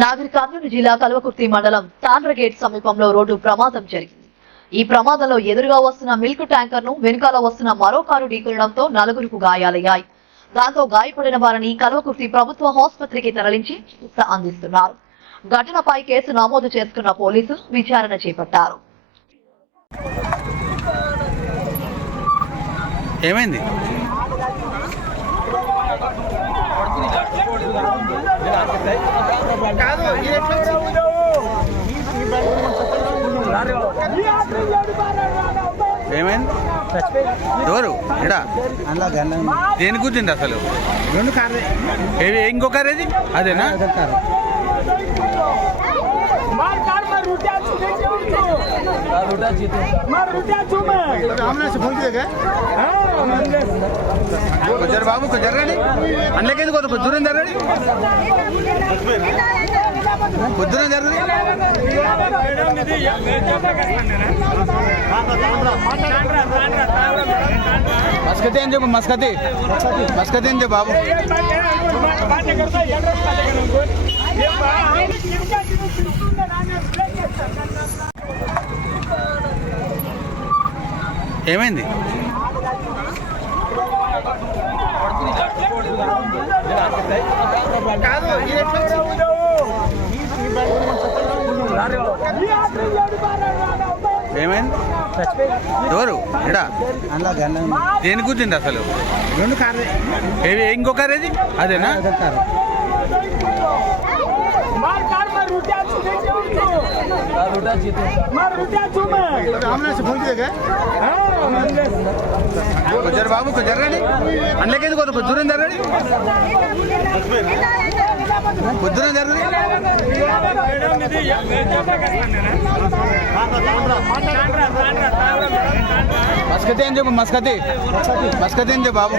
నాగర్ కర్నూలు జిల్లా కల్వకుర్తి మండలం తాండ్రగేట్ సమీపంలో రోడ్డు ప్రమాదం జరిగింది. ఈ ప్రమాదంలో ఎదురుగా వస్తున్న మిల్క్ ట్యాంకర్ ను వెనుకాల వస్తున్న మరో కారు ఢీకొనడంతో నలుగురికి గాయాలయ్యాయి. దాంతో గాయపడిన వారిని కల్వకుర్తి ప్రభుత్వ ఆసుపత్రికి తరలించి చికిత్స అందిస్తున్నారు. ఘటనపై కేసు నమోదు చేసుకున్న పోలీసులు విచారణ చేపట్టారు. ఏమైంది? ఏమైంది? ఎవరు ఎడా దేని కూర్చుంది అసలు? రెండు కార్లే. ఇంకో కార్ ఏది? అదేనా? జర బాబు జరగండి, అందులోకి కొద్ది దూరం జరగండి, దూరం జరగండి. మస్కతి అని చెప్పు, మస్కతి మస్కతి అని చెప్పు బాబు. ఏమైంది? ఏమైంది? ఎవరు ఎడా దేని కూర్చుంది అసలు? రెండు కార్లే. ఇంకో కార్ ఏది? అదేనా? జర బాబు జరగండి, అందులోకి కొద్ది దూరం జరగండి, దూరం జరగండి. మస్కతి అని చెప్పు, మస్కతి మస్కతి అని చెప్పు బాబు.